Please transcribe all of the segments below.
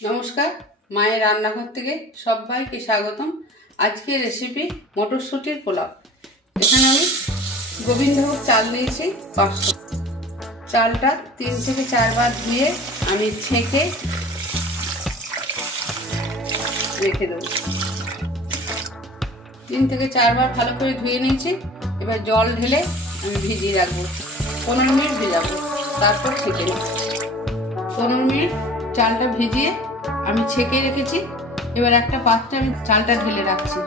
নমস্কার, মায়ের রান্নাঘর থেকে সবাইকে স্বাগতম। আজকের রেসিপি মটরশুঁটির পোলাও। এখানে আমি গোবিন্দভোগ চাল নিয়েছি 500। চালটা 3 থেকে 4 বার ধুয়ে আমি ছেঁকে রেখে দেবো। 3 থেকে 4 বার ভালো করে ধুয়ে নিয়েছি। এবার জল ঢেলে আমি ভিজিয়ে রাখবো, 15 মিনিট ভিজাবো, তারপর ছেঁকে নেব। 15 মিনিট চালটা ভিজিয়ে আমি ছেঁকে রেখেছি। এবার একটা পাত্রে আমি চালটা ঢেলে রাখছি।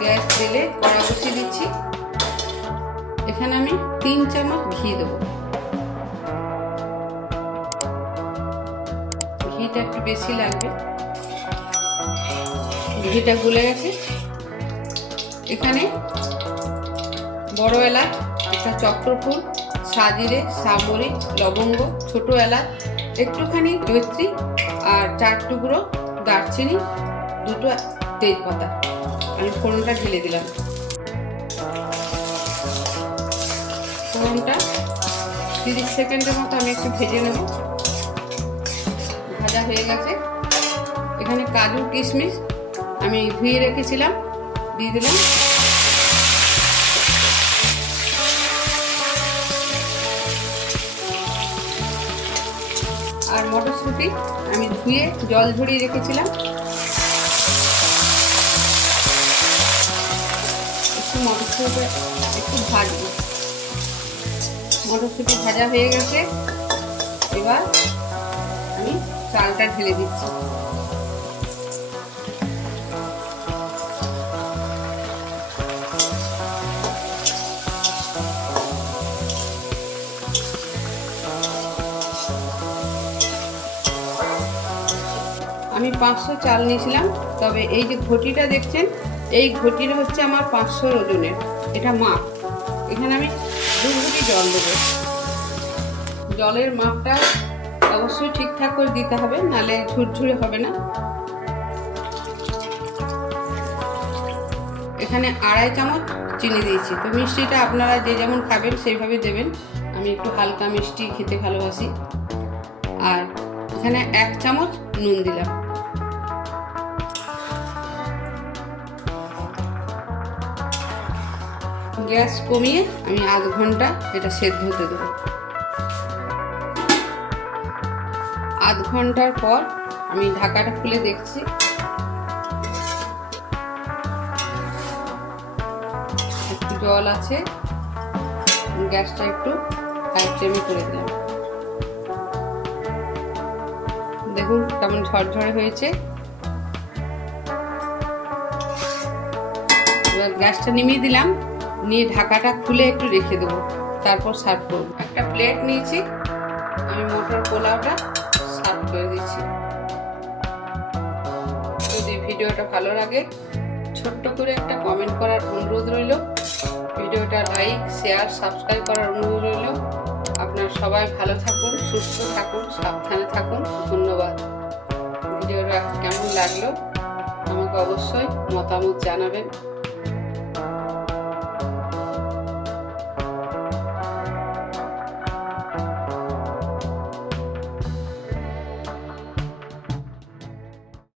গ্যাস ঢেলে কড়া বসিয়ে দিচ্ছি। এখানে আমি 3 চামচ ঘি দেবো। ঘিটা একটু বেশি লাগবে। ঘিটা গুলে গেছে। এখানে বড় এলাচ, একটা চক্রফুল, সাজিরে, সামরিক, লবঙ্গ, ছোট এলাচ, একটুখানি জয়িত্রী আর 4 টুকরো দারচিনি, 2টো তেজপাতা আমি ফোড়নটা ঢেলে দিলাম। ফোড়নটা 30 সেকেন্ডের মতো আমি একটু ভেজে নেব। ভাজা হয়ে গেছে। এখানে কাজু কিশমিশ আমি ধুয়ে রেখেছিলাম, দিয়ে দিলাম। আর মটরশুঁটি আমি ধুয়ে জল ঝরিয়ে রেখেছিলাম। একটু মটরশুঁটি একটু ভাজবো। মটরশুঁটি ভাজা হয়ে গেছে। এবার আমি চালটা ঢেলে দিচ্ছি। আমি 500 চাল নিয়েছিলাম, তবে এই যে ঘটিটা দেখছেন, এই ঘটিটা হচ্ছে আমার 500 ওজনের, এটা মাপ। এখানে আমি 2 ঘটি জল দেবো। জলের মাপটা অবশ্যই ঠিকঠাক করে দিতে হবে, নাহলে ঝুরঝুরে হবে না। এখানে 2.5 চামচ চিনি দিয়েছি। তো মিষ্টিটা আপনারা যে যেমন খাবেন সেইভাবে দেবেন। আমি একটু হালকা মিষ্টি খেতে ভালোবাসি। আর এখানে 1 চামচ নুন দিলাম। গ্যাস কমিয়ে আমি আধ ঘন্টা এটা সেদ্ধ হতে দেবো। আধ ঘন্টার পর আমি ঢাকাটা খুলে দেখছি। একটু জল আছে। গ্যাসটা একটু হাই ফ্লেমে করে দিলাম। দেখুন কেমন ঝরঝরে হয়েছে। এবার গ্যাসটা নিভিয়ে দিলাম, নিয়ে ঢাকাটা খুলে একটু রেখে দেবো, তারপর সার্ভ করব। একটা প্লেট নিয়েছি, আমি মটর পোলাওটা সার্ভ করে দিচ্ছি। যদি ভিডিওটা ভালো লাগে ছোট্ট করে একটা কমেন্ট করার অনুরোধ রইল। ভিডিওটা লাইক, শেয়ার, সাবস্ক্রাইব করার অনুরোধ রইল। আপনারা সবাই ভালো থাকুন, সুস্থ থাকুন, সাবধানে থাকুন। ধন্যবাদ। ভিডিওটা কেমন লাগলো আমাকে অবশ্যই মতামত জানাবেন।